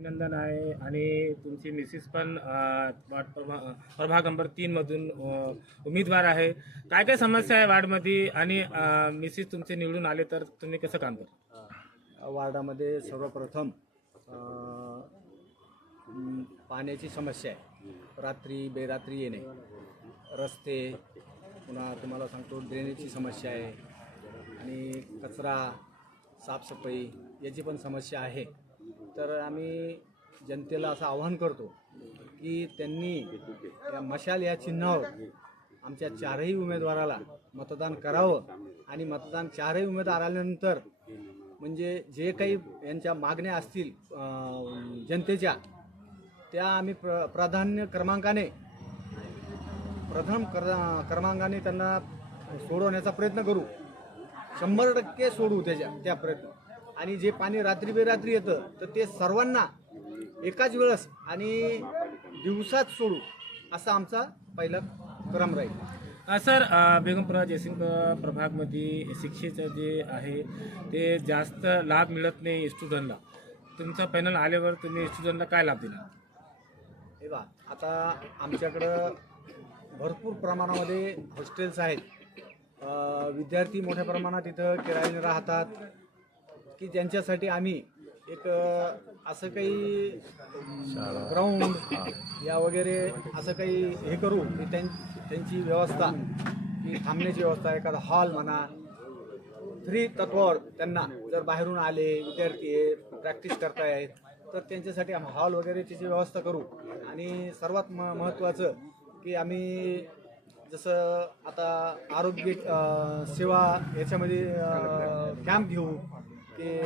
अभिनंदन आहे आणि तुमची मिसेस पण प्रभाग नंबर 3 मधून उमेदवार आहे. काय काय समस्या आहे वार्डमध्ये आणि मिसेस तुमचे निवडून आले तर तुम्ही कसं काम करता? वार्डामध्ये सर्वप्रथम पाण्याची समस्या आहे. रात्री बेरात्री येणे, रस्ते, पुन्हा तुम्हाला सांगतो ड्रेनेजची समस्या आहे आणि कचरा, साफसफाई याची पण समस्या आहे. तर आम्ही जनतेला असं आवाहन करतो की त्यांनी या मशाल या चिन्हावर आमच्या चारही उमेदवाराला मतदान करावं आणि मतदान चारही उमेदवार आल्यानंतर म्हणजे जे काही यांच्या मागण्या असतील जनतेच्या त्या आम्ही प्राधान्य क्रमांकाने क्रमांकाने त्यांना सोडवण्याचा प्रयत्न करू. 100% सोडवू त्या प्रयत्न. आणि जे पाणी रात्री बेरात्री येतं तर ते सर्वांना एकाच वेळेस आणि दिवसात सोडू असा आमचा पहिला क्रम राहील. सर, बेगमपुरा जयसिंगपुरा प्रभागमध्ये शिक्षेचं जे आहे ते जास्त लाभ मिळत नाही स्टुडंटला. तुमचा पॅनल आल्यावर तुम्ही स्टुडंटला काय लाभ दिला? हे बा, आता आमच्याकडं भरपूर प्रमाणामध्ये हॉस्टेल्स आहेत. विद्यार्थी मोठ्या प्रमाणात इथं किरायाने राहतात की ज्यांच्यासाठी आम्ही एक असं काही ग्राउंड या वगैरे असं काही हे करू की त्यांची व्यवस्था की थांबण्याची व्यवस्था, एखादा हॉल म्हणा, फ्री तत्वावर त्यांना जर बाहेरून आले विद्यार्थी प्रॅक्टिस करतायत तर त्यांच्यासाठी आम्ही हॉल वगैरे त्याची व्यवस्था करू. आणि सर्वात महत्त्वाचं की आम्ही जसं आता आरोग्य सेवा याच्यामध्ये कॅम्प घेऊ की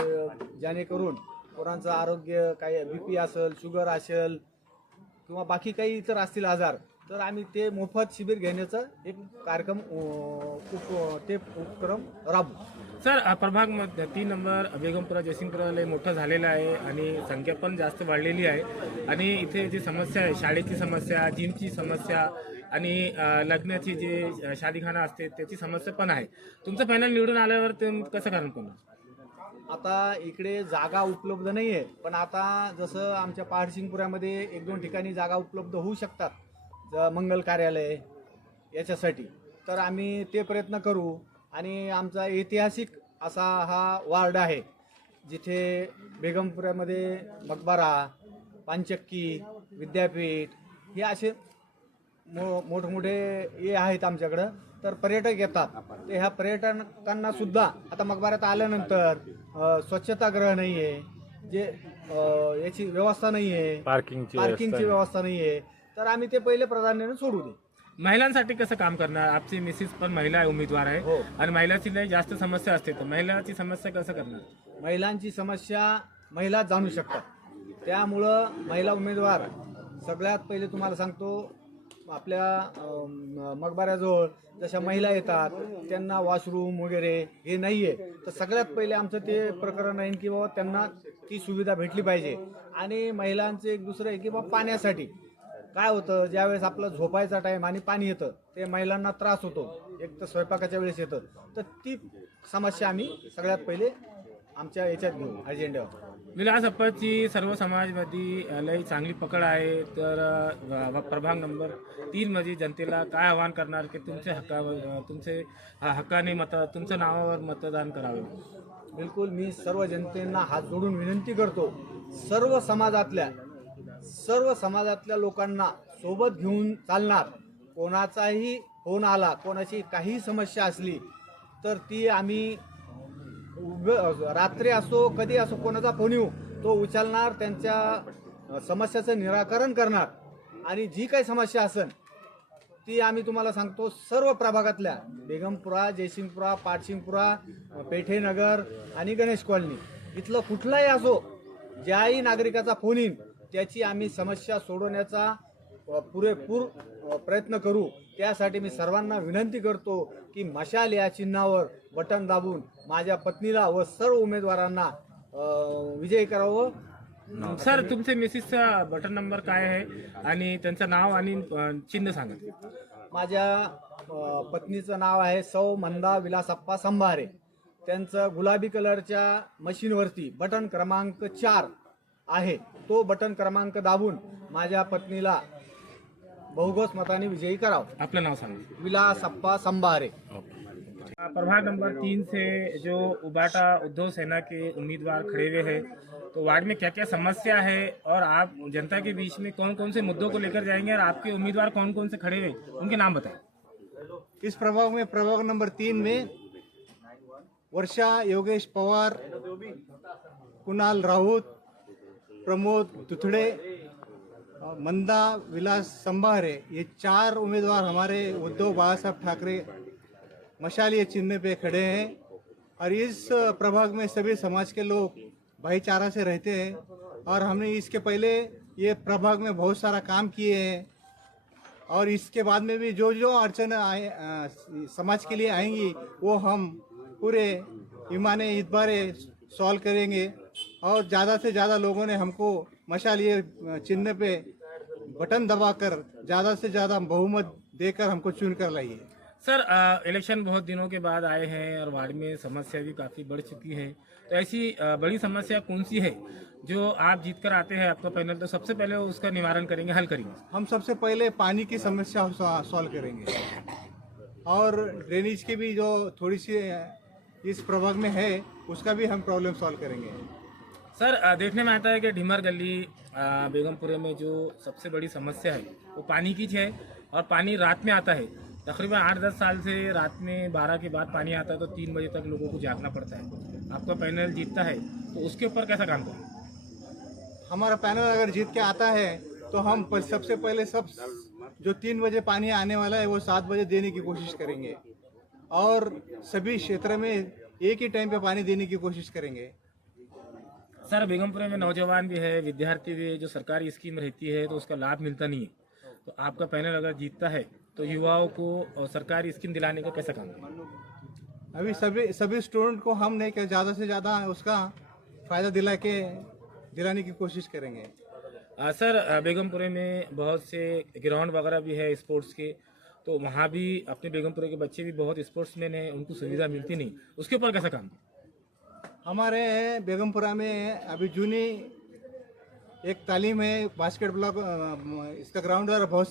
जेणेकरून पोरांचं आरोग्य, काही BP असेल, शुगर असेल किंवा बाकी काही इतर असतील आजार, तर आम्ही ते मोफत शिबिर घेण्याचा एक कार्यक्रम उपक्रम राबवू. सर, प्रभाग 3 नंबर बेगमपुरा जयसिंगपुरा लय मोठं झालेलं आहे आणि संख्या पण जास्त वाढलेली आहे आणि इथे जी समस्या आहे, शाळेची समस्या, जिमची समस्या आणि लग्नाची जी शादीखाना असते त्याची समस्या पण आहे. तुमचं पॅनल निवडून आल्यावर तुम्ही कसं कारण करणार? आता इकडे जागा उपलब्ध नाही आहे, पण आता जसं आमच्या पहाडसिंगपुऱ्यामध्ये 1-2 ठिकाणी जागा उपलब्ध होऊ शकतात मंगल कार्यालय याच्यासाठी, तर आम्ही ते प्रयत्न करू. आणि आमचा ऐतिहासिक असा हा वार्ड आहे जिथे बेगमपुऱ्यामध्ये मकबरा, पानचक्की, विद्यापीठ हे असे मोठमोठे हे आहेत आमच्याकडं. तर पर्यटक येतात, तर ह्या पर्यटकांना सुद्धा आता मकबऱ्यात आल्यानंतर स्वच्छतागृह नाही आहे, जे याची व्यवस्था नाही आहे, पार्किंगची व्यवस्था नाही आहे, तर आम्ही ते पहिले प्राधान्याने सोडू दे. महिलांसाठी कसं काम करणार? आपची मिसेस पण महिला उमेदवार आहे हो. आणि महिलाची लय जास्त समस्या असते, तर महिलाची समस्या कसं करणार? महिलांची समस्या महिला जाणू शकतात, त्यामुळं महिला उमेदवार सगळ्यात पहिले तुम्हाला सांगतो आपल्या मकबऱ्याजवळ जशा महिला येतात त्यांना वॉशरूम वगैरे हे नाही आहे, तर सगळ्यात पहिले आमचं ते प्रकरण आहे की बाबा त्यांना ती सुविधा भेटली पाहिजे. आणि महिलांचं एक दुसरं आहे की बाबा पाण्यासाठी काय होतं, ज्यावेळेस आपलं झोपायचा टाईम आणि पाणी येतं ते महिलांना त्रास होतो, एक तर स्वयंपाकाच्या वेळेस येतं, तर ती समस्या आम्ही सगळ्यात पहिले आमच्या याच्यात घेऊ अजेंड्यावर. विलास अप्पाची सर्व समाजमध्ये लई चांगली पकड आहे, तर प्रभाग नंबर 3 मध्ये जनतेला काय आवाहन करणार की तुमचे हक्काने तुमच्या नावावर मतदान करावे? बिलकुल, मी सर्व जनतेला हात जोडून विनंती करतो, सर्व समाजातल्या लोकांना सोबत घेऊन चालणार. कोणाचाही फोन आला, कोणाची काही समस्या असली तर ती आम्ही रात्री असो कधी असो कोणाचा फोन येऊ तो उचलणार, त्यांच्या समस्याचं निराकरण करणार. आणि जी काही समस्या असेल ती आम्ही तुम्हाला सांगतो सर्व प्रभागातल्या बेगमपुरा, जयसिंगपुरा, पाटसिंगपुरा, पेठेनगर आणि गणेश कॉलनी इथलं कुठलाही असो, ज्याही नागरिकाचा फोन येईल त्याची आम्ही समस्या सोडवण्याचा पुरेपूर प्रयत्न करू. त्यासाठी मी सर्वांना विनंती करतो की मशाल या चिन्हावर बटन दाबून माझ्या पत्नीला व सर्व उमेदवारांना विजयी करावं. सर, तुमचे मिसेसचा बटन नंबर काय आहे आणि त्यांचं नाव आणि चिन्ह सांगा. माझ्या पत्नीचं नाव आहे सौ मंदा विलासप्पा संभारे. त्यांचं गुलाबी कलरच्या मशीनवरती बटन क्रमांक 4 आहे तो बटन क्रमांक दाबून माझ्या पत्नीला बहुघोष मताने विजयी करावं. आपलं नाव सांगा. विलास अप्पा संभारे. प्रभाग नंबर 3 से जो उबाटा उद्धव सेना के उम्मीदवार खड़े हुए हैं, तो वार्ड में क्या क्या समस्या है और आप जनता के बीच में कौन कौन से मुद्दों को लेकर जाएंगे और आपके उम्मीदवार कौन कौन से खड़े हुए उनके नाम बताएं. इस प्रभाग में प्रभाग नंबर 3 में वर्षा योगेश पवार, कुणाल राऊत, प्रमोद दुथड़े, मंदा विलास संभारे, ये 4 उम्मीदवार हमारे उद्धव बाला साहब ठाकरे मशालिया चिन्ह पे खड़े हैं. और इस प्रभाग में सभी समाज के लोग भाईचारा से रहते हैं और हमने इसके पहले ये प्रभाग में बहुत सारा काम किए हैं और इसके बाद में भी जो जो अड़चन समाज के लिए आएंगी वो हम पूरे ईमाने इतबारे सॉल्व करेंगे. और ज़्यादा से ज़्यादा लोगों ने हमको मशालिया चिन्ह पे बटन दबाकर ज़्यादा से ज़्यादा बहुमत देकर हमको चुन कर लाइए. सर, इलेक्शन बहुत दिनों के बाद आए हैं और वार्ड में समस्या भी काफ़ी बढ़ चुकी है, तो ऐसी बड़ी समस्या कौन सी है जो आप जीत कर आते हैं आपका पैनल, तो सबसे पहले उसका निवारण करेंगे, हल करेंगे? हम सबसे पहले पानी की समस्या सॉल्व करेंगे और ड्रेनेज की भी जो थोड़ी सी इस प्रभाग में है उसका भी हम प्रॉब्लम सॉल्व करेंगे. सर, देखने में आता है कि ढिमर गली बेगमपुरे में जो सबसे बड़ी समस्या है वो पानी की है और पानी रात में आता है. तकरीबन 8-10 साल से रात में 12 के बाद पानी आता है तो 3 बजे तक लोगों को जागना पड़ता है. आपका पैनल जीतता है तो उसके ऊपर कैसा काम करें? हमारा पैनल अगर जीत के आता है तो हम सबसे पहले सब जो 3 बजे पानी आने वाला है वो 7 बजे देने की कोशिश करेंगे और सभी क्षेत्र में एक ही टाइम पे पानी देने की कोशिश करेंगे. सर, बेगमपुरे में नौजवान भी है, विद्यार्थी भी है, जो सरकारी स्कीम रहती है तो उसका लाभ मिलता नहीं है, तो आपका पैनल अगर जीतता है तो युवाओं को सरकारी स्कीम दिलाने का कैसा काम है? अभी सभी स्टूडेंट को हम नहीं क्या ज़्यादा से ज़्यादा उसका फ़ायदा दिलाने की कोशिश करेंगे. सर, बेगमपुरे में बहुत से ग्राउंड वगैरह भी है स्पोर्ट्स के, तो वहाँ भी अपने बेगमपुरे के बच्चे भी बहुत स्पोर्ट्समैन हैं, उनको सुविधा मिलती नहीं, उसके ऊपर कैसा काम? हमारे बेगमपुरा में अभी जूनी एक तालीम है बास्केट ब्लॉक, इसका ग्राउंड और बहुत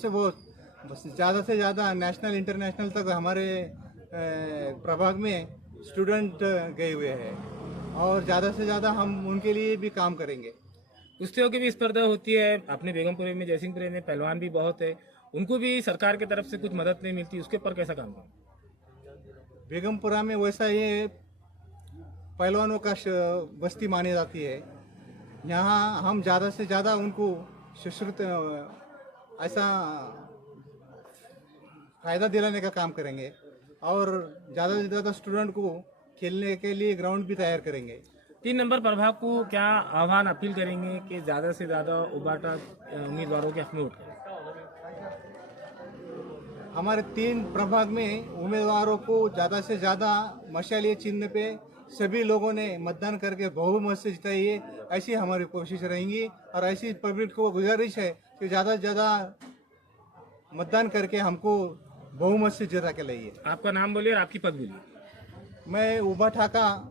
ज़्यादा से ज़्यादा नेशनल इंटरनेशनल तक हमारे प्रभाग में स्टूडेंट गए हुए हैं और ज़्यादा से ज़्यादा हम उनके लिए भी काम करेंगे. कुश्तियों की भी स्पर्धा होती है अपने बेगमपुरे में, जयसिंहपुरे में पहलवान भी बहुत है, उनको भी सरकार की तरफ से कुछ मदद नहीं मिलती, उसके ऊपर कैसा काम करें? बेगमपुरा में वैसा ये पहलवानों का बस्ती मानी जाती है. यहाँ हम ज़्यादा से ज़्यादा उनको सशक्त ऐसा फ़ायदा दिलाने का काम करेंगे और ज़्यादा से ज़्यादा स्टूडेंट को खेलने के लिए ग्राउंड भी तैयार करेंगे. 3 नंबर प्रभाग को क्या आह्वान अपील करेंगे कि ज़्यादा से ज़्यादा उबाटा उम्मीदवारों के हक में वोट करें? हमारे 3 प्रभाग में उम्मीदवारों को ज़्यादा से ज़्यादा मशालिया चिन्ह पे सभी लोगों ने मतदान करके बहुमत से जिताइए, ऐसी हमारी कोशिश रहेंगी. और ऐसी पब्लिक को गुजारिश है कि ज़्यादा से ज़्यादा मतदान करके हमको बहुमत से जिता के लाइए. आपका नाम बोलिए और आपकी पद बोलिए. मैं उबा ठाका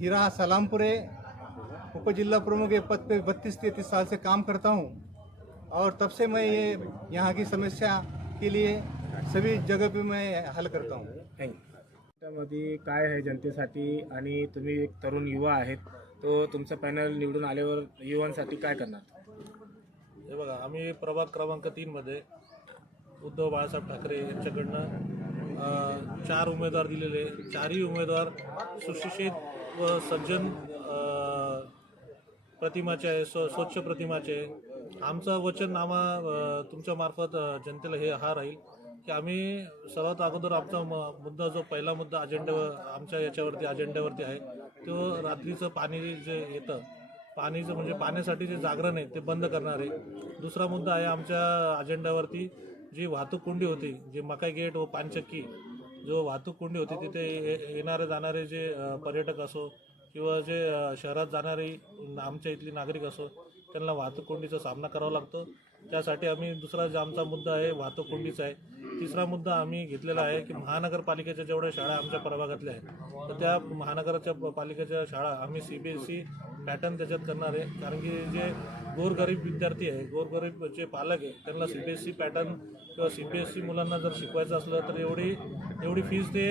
हीरा सलामपुरे उप जिला प्रमुख के पद पे 32-33 साल से काम करता हूँ और तब से मैं ये यहाँ की समस्या के लिए सभी जगह पे मैं हल करता हूँ. थँक्यू. त्यामध्ये काय आहे जनतेसाठी आणि तुम्ही एक तरुण युवा आहेत, तो तुमचं पॅनल निवडून आल्यावर युवांसाठी काय करणार? हे बघा, आम्ही प्रभाग क्रमांक 3 मध्ये उद्धव बाळासाहेब ठाकरे यांच्याकडनं 4 उमेदवार दिलेले, 4ही उमेदवार सुशिक्षित व सज्जन प्रतिमाचे आहे, स्वच्छ प्रतिमाचे आहे. आमचं वचननामा तुमच्या मार्फत जनतेला हा राहील की आम्ही सर्वात अगोदर आमचा मुद्दा जो पहिला मुद्दा आमच्या याच्यावरती अजेंड्यावरती आहे तो रात्रीचं पाणी जे येतं, पाणीचं म्हणजे पाण्यासाठी जे जागरण आहे ते बंद करणार आहे. दुसरा मुद्दा आहे आमच्या अजेंड्यावरती जी वाहतूक कोंडी होती, जे मकाई गेट व पानचक्की जो वाहतूक कोंडी होती, तिथे येणारे जाणारे जे पर्यटक असो किंवा जे शहरात जाणारे आमच्या इथली नागरिक असो त्यांना वाहतूक कोंडीचा सामना करावा लागतो. त्यासाठी आम्ही दुसरा जो आमचा मुद्दा आहे वाहतूक कोंडीचा आहे. तिसरा मुद्दा आम्ही घेतलेला आहे की महानगरपालिकेच्या जेवढ्या शाळा आमच्या प्रभागातल्या आहेत तर त्या महानगराच्या पालिकेच्या शाळा आम्ही CBSE पॅटर्न त्याच्यात करणार आहे. कारण की जे गोरगरीब विद्यार्थी आहे, गोरगरीब जे पालक आहे, त्यांना CBSE पॅटर्न किंवा CBSE मुलांना जर शिकवायचं असलं तर एवढी फीज ते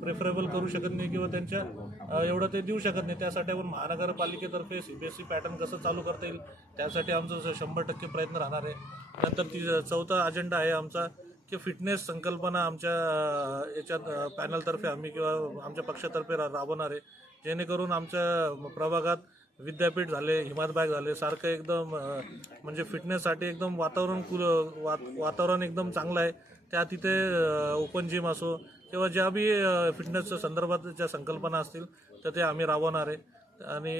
प्रेफरेबल करू शकत नाही किंवा त्यांच्या एवढं ते देऊ शकत नाही. त्यासाठी आपण महानगरपालिकेतर्फे CBSE पॅटर्न कसं चालू करता येईल त्यासाठी आमचं 100% प्रयत्न राहणार आहे. नंतर चौथा अजेंडा आहे आमचा की फिटनेस संकल्पना आमच्या याच्यात पॅनलतर्फे आम्ही किंवा आमच्या पक्षातर्फे राबवणार आहे, जेणेकरून आमच्या प्रभागात विद्यापीठ झाले, हिमायतबाग झाले सारखं एकदम म्हणजे फिटनेससाठी एकदम वातावरण एकदम चांगलं आहे. त्या तिथे ओपन जिम असो किंवा ज्या बी फिटनेसच्या संदर्भात ज्या संकल्पना असतील तर ते आम्ही राबवणार आहे. आणि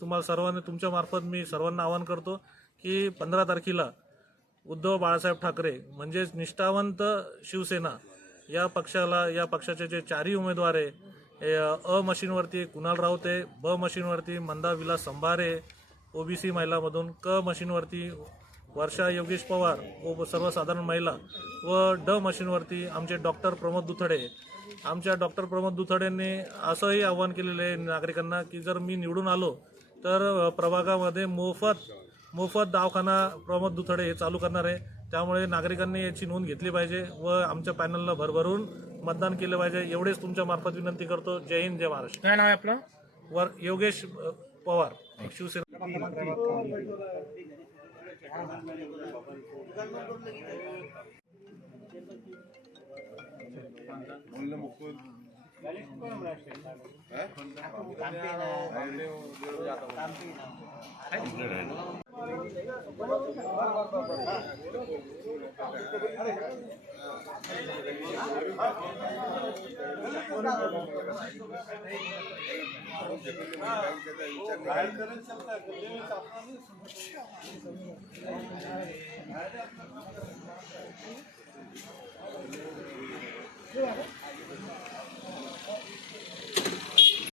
तुम्हाला सर्वांनी तुमच्यामार्फत मी सर्वांना आवाहन करतो की 15 तारखेला उद्धव बाळासाहेब ठाकरे म्हणजेच निष्ठावंत शिवसेना या पक्षाचे जे 4ही उमेदवार आहे, अ मशीनवरती कुणाल राऊत आहे, ब मशीनवरती मंदा विलास संभारे OBC महिलामधून, क मशीनवरती वर्षा योगेश पवार सर्वसाधारण महिला व ड मशीनवरती आमचे डॉक्टर प्रमोद दुथडे. आमच्या डॉक्टर प्रमोद दुथडेंनी असंही आवाहन केलेलं आहे नागरिकांना की जर मी निवडून आलो तर प्रभागामध्ये मोफत दवाखाना प्रमोद दुथडे हे चालू करणार आहे. त्यामुळे नागरिकांनी याची नोंद घेतली पाहिजे व आमच्या पॅनलला भरभरून मतदान केलं पाहिजे. एवढेच तुमच्या मार्फत विनंती करतो. जय हिंद, जय महाराष्ट्र. काय नाव आहे आपलं? योगेश पवार, शिवसेना.